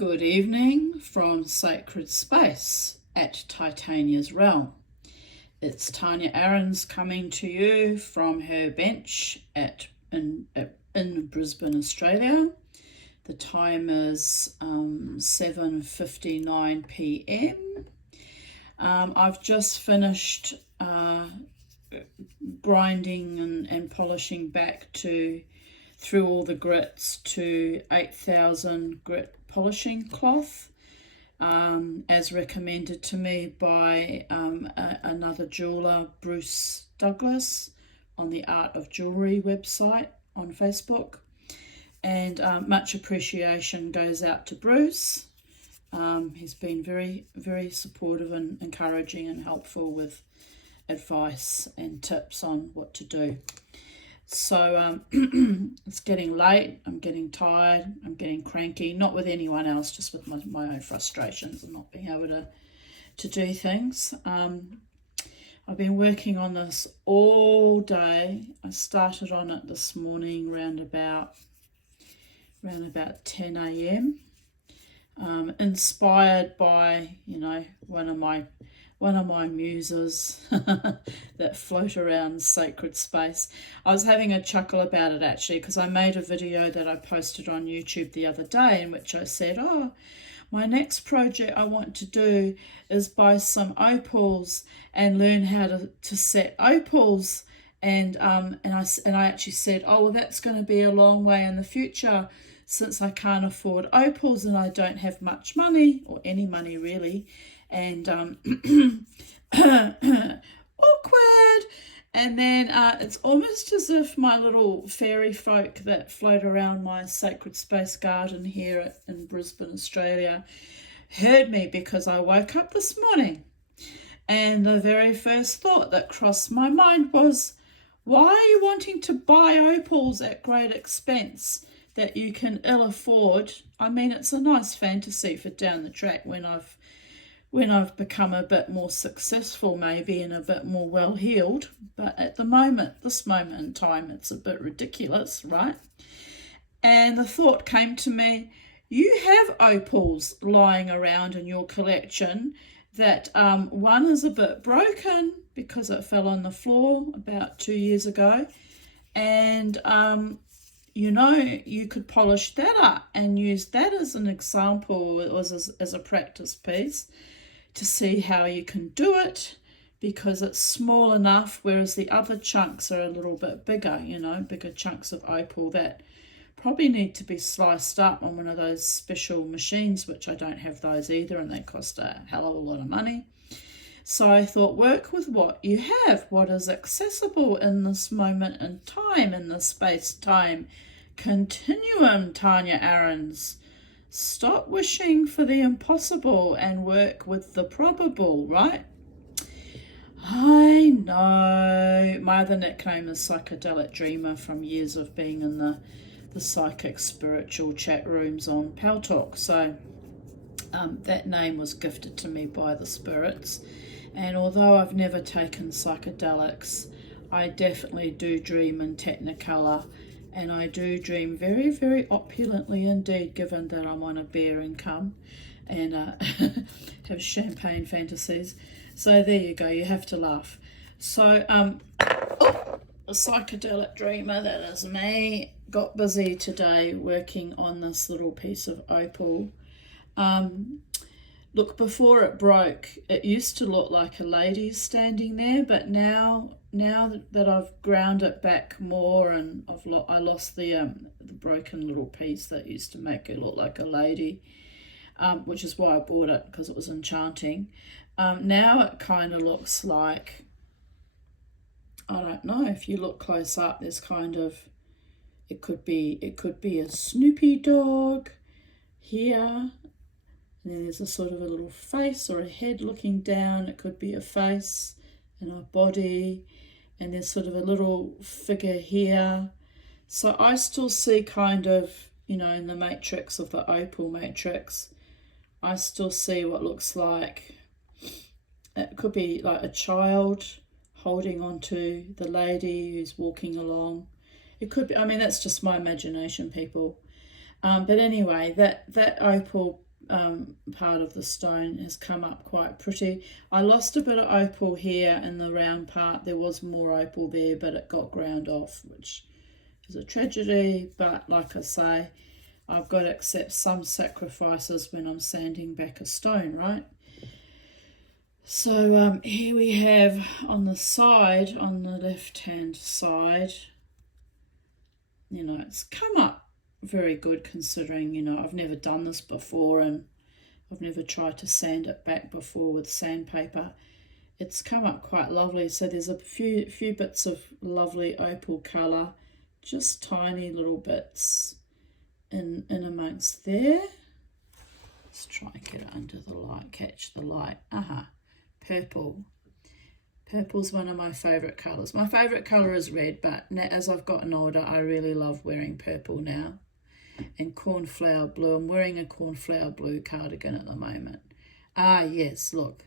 Good evening from Sacred Space at Titania's Realm. It's Tanya Aarons coming to you from her bench in Brisbane, Australia. The time is 7:59 p.m. I've just finished grinding and polishing back through all the grits to 8,000 grit polishing cloth, as recommended to me by another jeweler, Bruce Douglas, on the Art of Jewellery website on Facebook. And much appreciation goes out to Bruce. He's been very, very supportive and encouraging and helpful with advice and tips on what to do. So it's getting late, I'm getting tired, I'm getting cranky, not with anyone else, just with my own frustrations and not being able to do things. I've been working on this all day. I started on it this morning around about 10 a.m. Inspired by, one of my muses that float around sacred space. I was having a chuckle about it actually, because I made a video that I posted on YouTube the other day in which I said, my next project I want to do is buy some opals and learn how to set opals. And I actually said, well, that's going to be a long way in the future, since I can't afford opals and I don't have much money, or any money really. And awkward. And then it's almost as if my little fairy folk that float around my sacred space garden here in Brisbane, Australia, heard me, because I woke up this morning and the very first thought that crossed my mind was, why are you wanting to buy opals at great expense that you can ill afford? I mean, it's a nice fantasy for down the track when I've become a bit more successful maybe and a bit more well-heeled, but at this moment in time, it's a bit ridiculous, right? And the thought came to me, you have opals lying around in your collection that one is a bit broken because it fell on the floor about 2 years ago, and you could polish that up and use that as an example, as a practice piece, to see how you can do it, because it's small enough, whereas the other chunks are a little bit bigger, bigger chunks of opal that probably need to be sliced up on one of those special machines, which I don't have those either, and they cost a hell of a lot of money. So I thought, work with what you have, what is accessible in this moment in time, in the space-time continuum, Tanya Aarons. Stop wishing for the impossible and work with the probable, right? I know. My other nickname is Psychedelic Dreamer from years of being in the psychic spiritual chat rooms on Pal Talk. So that name was gifted to me by the spirits. And although I've never taken psychedelics, I definitely do dream in Technicolor. And I do dream very, very opulently indeed, given that I'm on a bare income and have champagne fantasies. So there you go, you have to laugh. So a psychedelic dreamer, that is me, got busy today working on this little piece of opal. Look, before it broke, it used to look like a lady standing there, but now that I've ground it back more, and I lost the broken little piece that used to make it look like a lady, which is why I bought it, because it was enchanting. Now it kind of looks like, I don't know, if you look close up, there's kind of, it could be a Snoopy dog here. And then there's a sort of a little face or a head looking down. It could be a face and a body. And there's sort of a little figure here. So I still see kind of, in the matrix of the opal matrix, I still see what looks like, it could be like a child holding onto the lady who's walking along. It could be, that's just my imagination, people. But anyway, that opal part of the stone has come up quite pretty. I lost a bit of opal here in the round part. There was more opal there, but it got ground off, which is a tragedy. But like I say, I've got to accept some sacrifices when I'm sanding back a stone, right? So here we have on the side, on the left-hand side, you know, it's come up very good considering, you know, I've never done this before and I've never tried to sand it back before with sandpaper. It's come up quite lovely. So there's a few bits of lovely opal colour, just tiny little bits in amongst there. Let's try and get it under the light, catch the light. Purple. Purple's one of my favourite colours. My favourite colour is red, but as I've gotten older, I really love wearing purple now. And cornflower blue. I'm wearing a cornflower blue cardigan at the moment. Yes, look.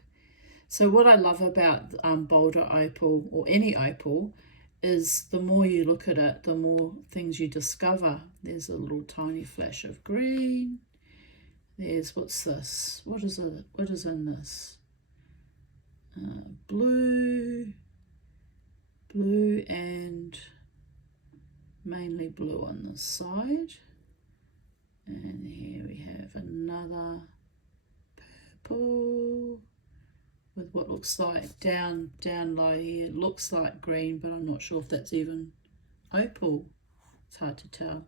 So what I love about boulder opal, or any opal, is the more you look at it, the more things you discover. There's a little tiny flash of green. There's, what's this? What is it? What is in this? Blue, and mainly blue on this side. And here we have another purple with what looks like down low here. It looks like green, but I'm not sure if that's even opal. It's hard to tell.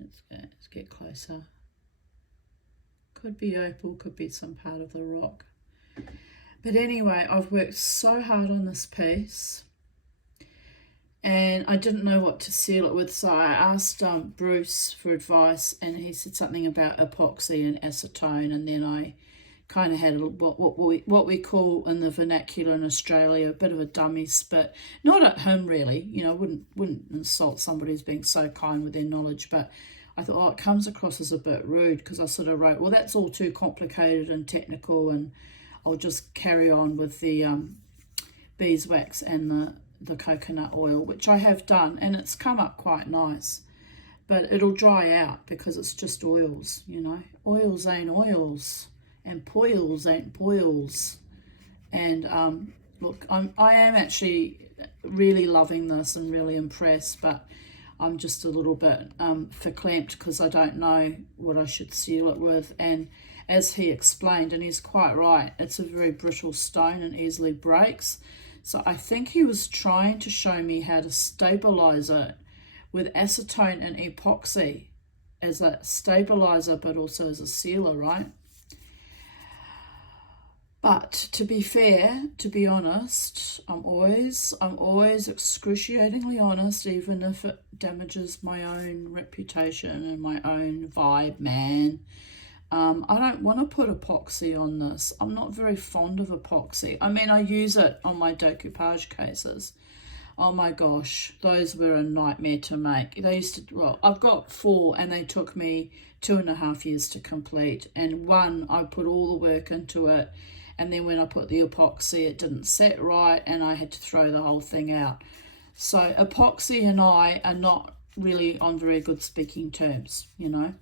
Let's get closer. Could be opal, could be some part of the rock. But anyway, I've worked so hard on this piece and I didn't know what to seal it with, so I asked Bruce for advice, and he said something about epoxy and acetone, and then I kind of had what we call in the vernacular in Australia a bit of a dummy spit. Not at him really, you know, I wouldn't insult somebody who's being so kind with their knowledge, but I thought, it comes across as a bit rude, because I sort of wrote, well, that's all too complicated and technical, and I'll just carry on with the beeswax and the coconut oil, which I have done, and it's come up quite nice. But it'll dry out because it's just oils, you know. Oils ain't oils, and poils ain't poils. And look, I am actually really loving this and really impressed, but I'm just a little bit verklempt because I don't know what I should seal it with. And as he explained, and he's quite right, it's a very brittle stone and easily breaks. So I think he was trying to show me how to stabilize it with acetone and epoxy as a stabilizer, but also as a sealer, right? But to be fair, to be honest, I'm always excruciatingly honest, even if it damages my own reputation and my own vibe, man. I don't want to put epoxy on this. I'm not very fond of epoxy. I mean, I use it on my decoupage cases. Oh my gosh, those were a nightmare to make. They used to, well, I've got 4 and they took me 2.5 years to complete. And 1, I put all the work into it. And then when I put the epoxy, it didn't set right and I had to throw the whole thing out. So epoxy and I are not really on very good speaking terms, you know.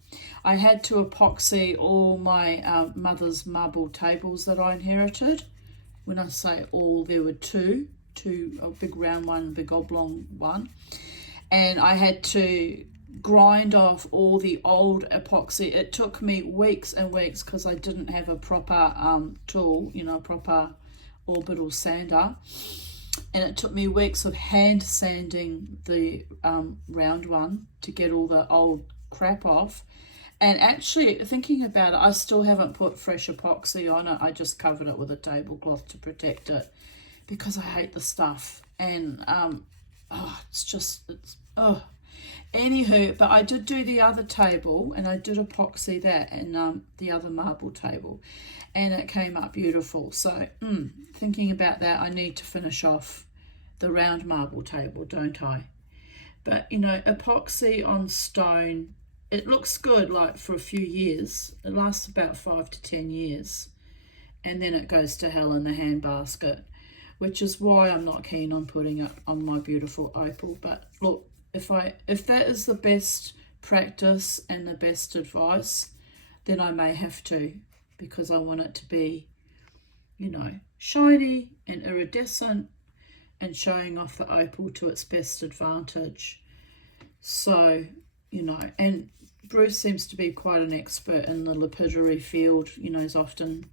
I had to epoxy all my mother's marble tables that I inherited. When I say all, there were two, a big round one, a big oblong one. And I had to grind off all the old epoxy. It took me weeks and weeks because I didn't have a proper tool, you know, a proper orbital sander. And it took me weeks of hand sanding the round one to get all the old crap off. And actually, thinking about it, I still haven't put fresh epoxy on it. I just covered it with a tablecloth to protect it because I hate the stuff. And anywho, but I did do the other table and I did epoxy that and the other marble table, and it came up beautiful. So thinking about that, I need to finish off the round marble table, don't I? But you know, epoxy on stone, it looks good like for a few years. It lasts about 5 to 10 years and then it goes to hell in the handbasket, which is why I'm not keen on putting it on my beautiful opal. But look, if that is the best practice and the best advice, then I may have to, because I want it to be, you know, shiny and iridescent and showing off the opal to its best advantage. So, you know, and Bruce seems to be quite an expert in the lapidary field. You know, he's often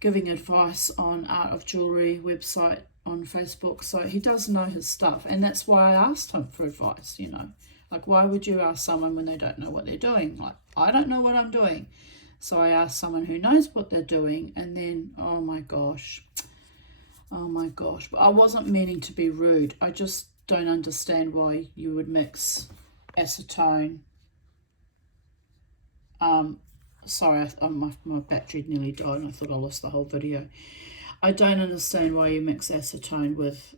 giving advice on Art of Jewellery website on Facebook. So he does know his stuff. And that's why I asked him for advice, you know. Like, why would you ask someone when they don't know what they're doing? Like, I don't know what I'm doing. So I asked someone who knows what they're doing. And then, oh my gosh. But I wasn't meaning to be rude. I just don't understand why you would mix acetone. Sorry, my battery nearly died and I thought I lost the whole video. I don't understand why you mix acetone with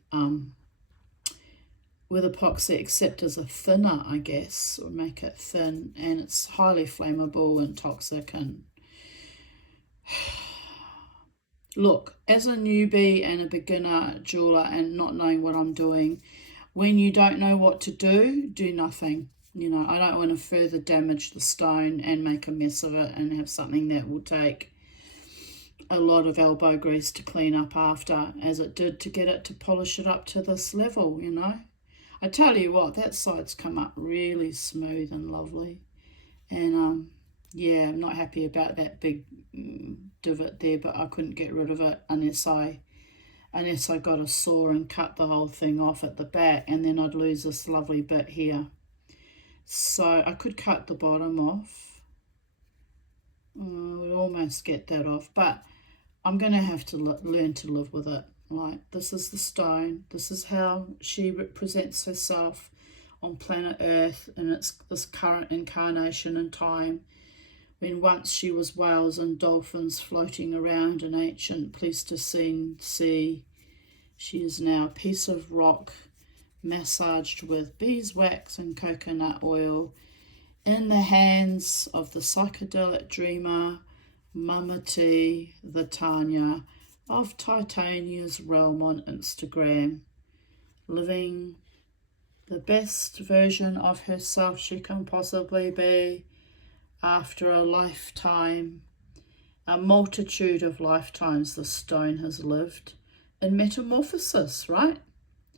epoxy, except as a thinner, I guess, or make it thin, and it's highly flammable and toxic. And look, as a newbie and a beginner jeweler and not knowing what I'm doing, when you don't know what to do, do nothing. You know, I don't want to further damage the stone and make a mess of it and have something that will take a lot of elbow grease to clean up after, as it did to get it to polish it up to this level, you know. I tell you what, that side's come up really smooth and lovely. And yeah, I'm not happy about that big divot there, but I couldn't get rid of it unless I got a saw and cut the whole thing off at the back, and then I'd lose this lovely bit here. So I could cut the bottom off. We'll almost get that off, but I'm going to have to learn to live with it. Like, this is the stone. This is how she represents herself on planet Earth in this current incarnation in time, when once she was whales and dolphins floating around an ancient Pleistocene sea. She is now a piece of rock massaged with beeswax and coconut oil in the hands of the psychedelic dreamer Mamati the Tanya of Titania's realm on Instagram, living the best version of herself she can possibly be after a lifetime, a multitude of lifetimes the stone has lived in metamorphosis, right?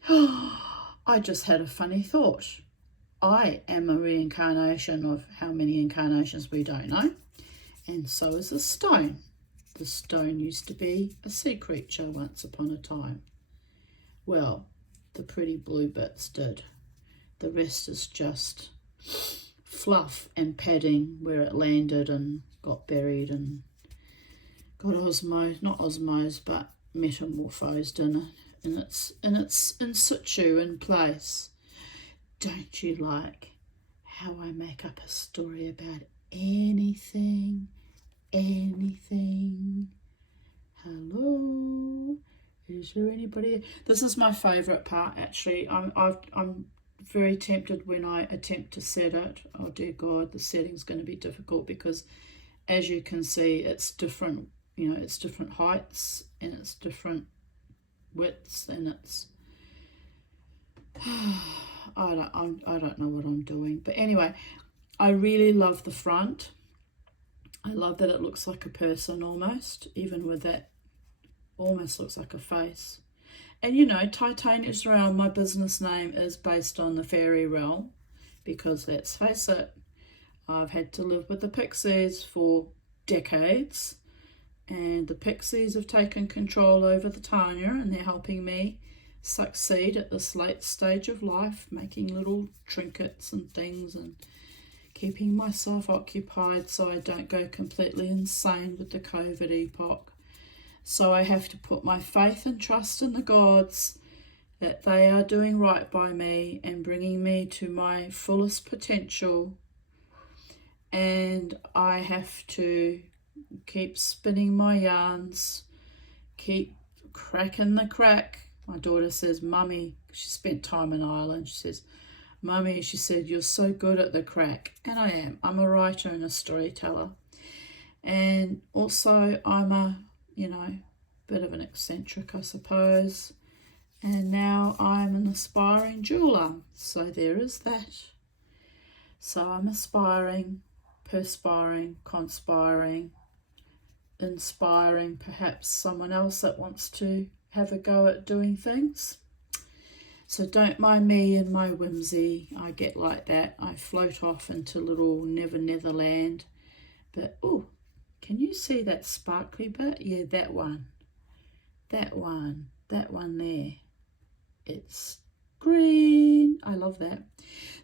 I just had a funny thought. I am a reincarnation of how many incarnations we don't know, and so is the stone. The stone used to be a sea creature once upon a time. Well, the pretty blue bits did. The rest is just fluff and padding where it landed and got buried and got but metamorphosed in it. And it's in situ, in place. Don't you like how I make up a story about anything? Hello? Is there anybody? This is my favourite part, actually. I'm very tempted when I attempt to set it. Oh dear God, the setting's going to be difficult because, as you can see, it's different. You know, it's different heights and it's different widths, and it's I don't know what I'm doing. But anyway, I really love the front. I love that it looks like a person almost, even with that, almost looks like a face. And you know, Titania's Realm, my business name, is based on the fairy realm, because let's face it, I've had to live with the pixies for decades, and the pixies have taken control over the Tanya, and they're helping me succeed at this late stage of life, making little trinkets and things and keeping myself occupied so I don't go completely insane with the COVID epoch. So I have to put my faith and trust in the gods that they are doing right by me and bringing me to my fullest potential. And I have to keep spinning my yarns, keep cracking the crack. My daughter says, Mummy, she spent time in Ireland, she says, Mummy, she said, you're so good at the crack. And I am. I'm a writer and a storyteller. And also I'm a, you know, bit of an eccentric, I suppose. And now I'm an aspiring jeweler. So there is that. So I'm aspiring. perspiring, conspiring, inspiring perhaps someone else that wants to have a go at doing things. So don't mind me and my whimsy. I get like that. I float off into little never land. But, oh, can you see that sparkly bit? Yeah, that one. That one there. It's green. I love that.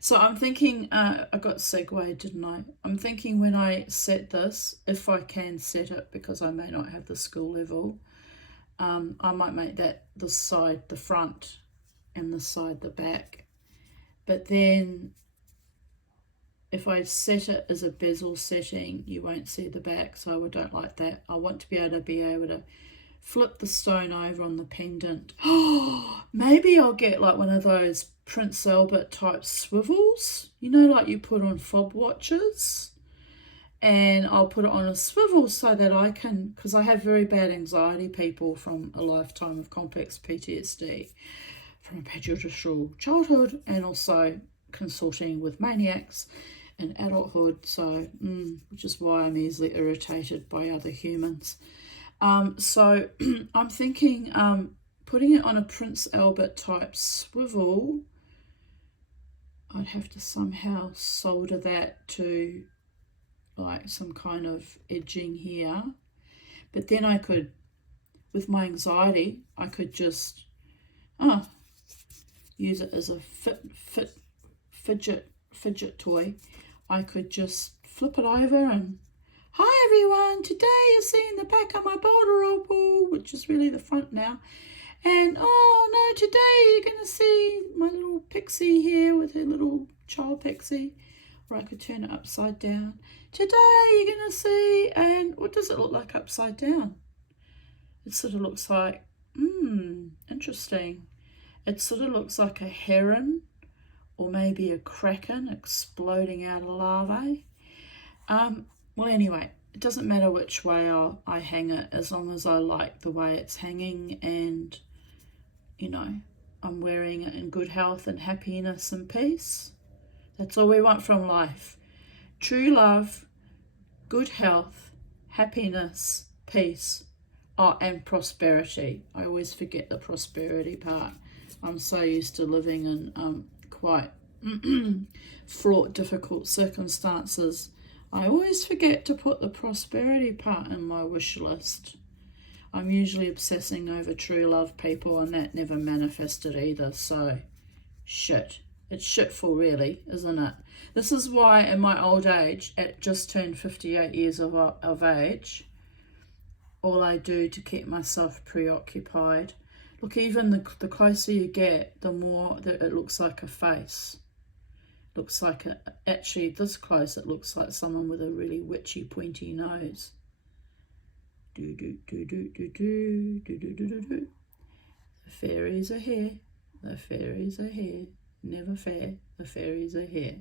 So I'm thinking, I got segued, didn't I? I'm thinking when I set this, if I can set it, because I may not have the school level, I might make that this side the front and this side the back. But then if I set it as a bezel setting, you won't see the back, so I don't like that. I want to be able to flip the stone over on the pendant. Oh, maybe I'll get like one of those Prince Albert type swivels, you know, like you put on fob watches, and I'll put it on a swivel so that I can, because I have very bad anxiety, people, from a lifetime of complex PTSD from a prejudicial childhood, and also consorting with maniacs in adulthood, so which is why I'm easily irritated by other humans. So I'm thinking putting it on a Prince Albert type swivel. I'd have to somehow solder that to like some kind of edging here. But then I could, with my anxiety, I could just use it as a fidget toy. I could just flip it over and, hi everyone, today you're seeing the back of my boulder opal, which is really the front now. And oh no, today you're going to see my little pixie here with her little child pixie. Or I could turn it upside down. Today you're going to see, and what does it look like upside down? It sort of looks like, interesting. It sort of looks like a heron or maybe a kraken exploding out of larvae. Well, anyway, it doesn't matter which way I hang it, as long as I like the way it's hanging and, you know, I'm wearing it in good health and happiness and peace. That's all we want from life. True love, good health, happiness, peace, and prosperity. I always forget the prosperity part. I'm so used to living in quite fraught, difficult circumstances. I always forget to put the prosperity part in my wish list. I'm usually obsessing over true love, people, and that never manifested either, so shit. It's shitful, really, isn't it? This is why in my old age, at just turned 58 years of age, all I do to keep myself preoccupied. Look, even the closer you get, the more that it looks like a face. Looks like actually this close, it looks like someone with a really witchy, pointy nose. Do do do do do do do do do do do. The fairies are here. The fairies are here. Never fear, the fairies are here.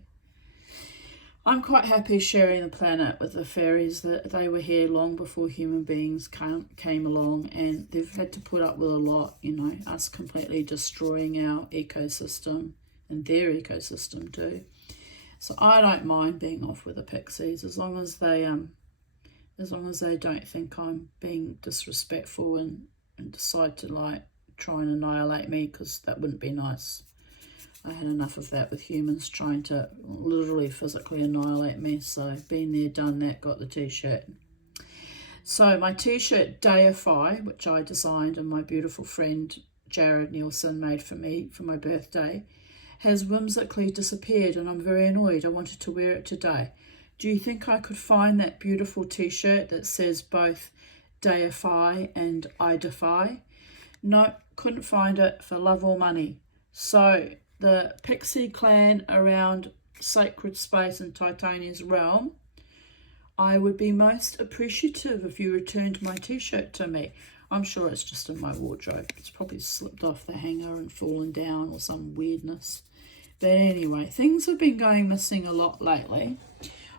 I'm quite happy sharing the planet with the fairies. That they were here long before human beings came along, and they've had to put up with a lot, you know, us completely destroying our ecosystem and their ecosystem too. So I don't mind being off with the pixies, as long as they don't think I'm being disrespectful and decide to like try and annihilate me, because that wouldn't be nice. I had enough of that with humans trying to literally physically annihilate me. So been there, done that, got the t-shirt. So my t-shirt Deify, which I designed and my beautiful friend Jared Nielsen made for me for my birthday, has whimsically disappeared, and I'm very annoyed. I wanted to wear it today. Do you think I could find that beautiful t-shirt that says both Deify and I Defy? No, couldn't find it for love or money. So the Pixie clan around Sacred Space and Titania's realm, I would be most appreciative if you returned my t-shirt to me. I'm sure it's just in my wardrobe. It's probably slipped off the hanger and fallen down or some weirdness. But anyway, things have been going missing a lot lately.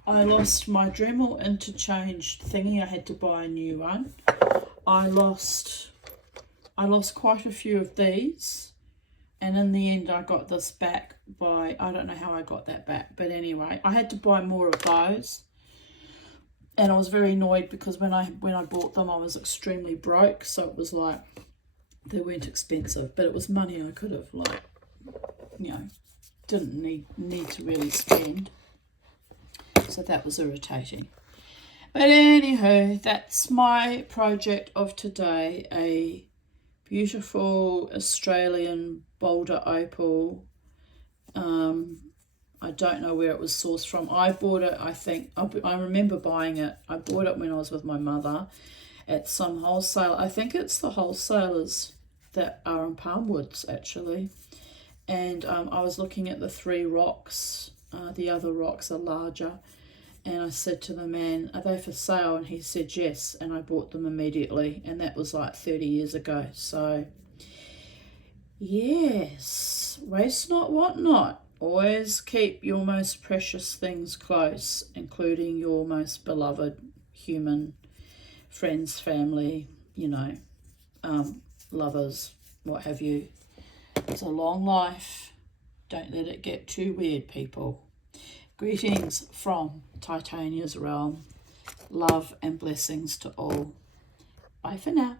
I lost my Dremel interchange thingy. I had to buy a new one. I lost quite a few of these. And in the end, I got this back by, I don't know how I got that back. But anyway, I had to buy more of those. And I was very annoyed because when I bought them, I was extremely broke. So it was like, they weren't expensive, but it was money I could have, like, you know, didn't need to really spend. So that was irritating. But anywho, that's my project of today. A beautiful Australian boulder opal. I don't know where it was sourced from. I bought it, I think, I remember buying it. I bought it when I was with my mother at some wholesale. I think it's the wholesalers that are in Palmwoods, actually. And I was looking at the 3 rocks. The other rocks are larger. And I said to the man, are they for sale? And he said yes. And I bought them immediately. And that was like 30 years ago. So, yes, waste not, want not. Always keep your most precious things close, including your most beloved human friends, family, you know, lovers, what have you. It's a long life. Don't let it get too weird, people. Greetings from Titania's realm. Love and blessings to all. Bye for now.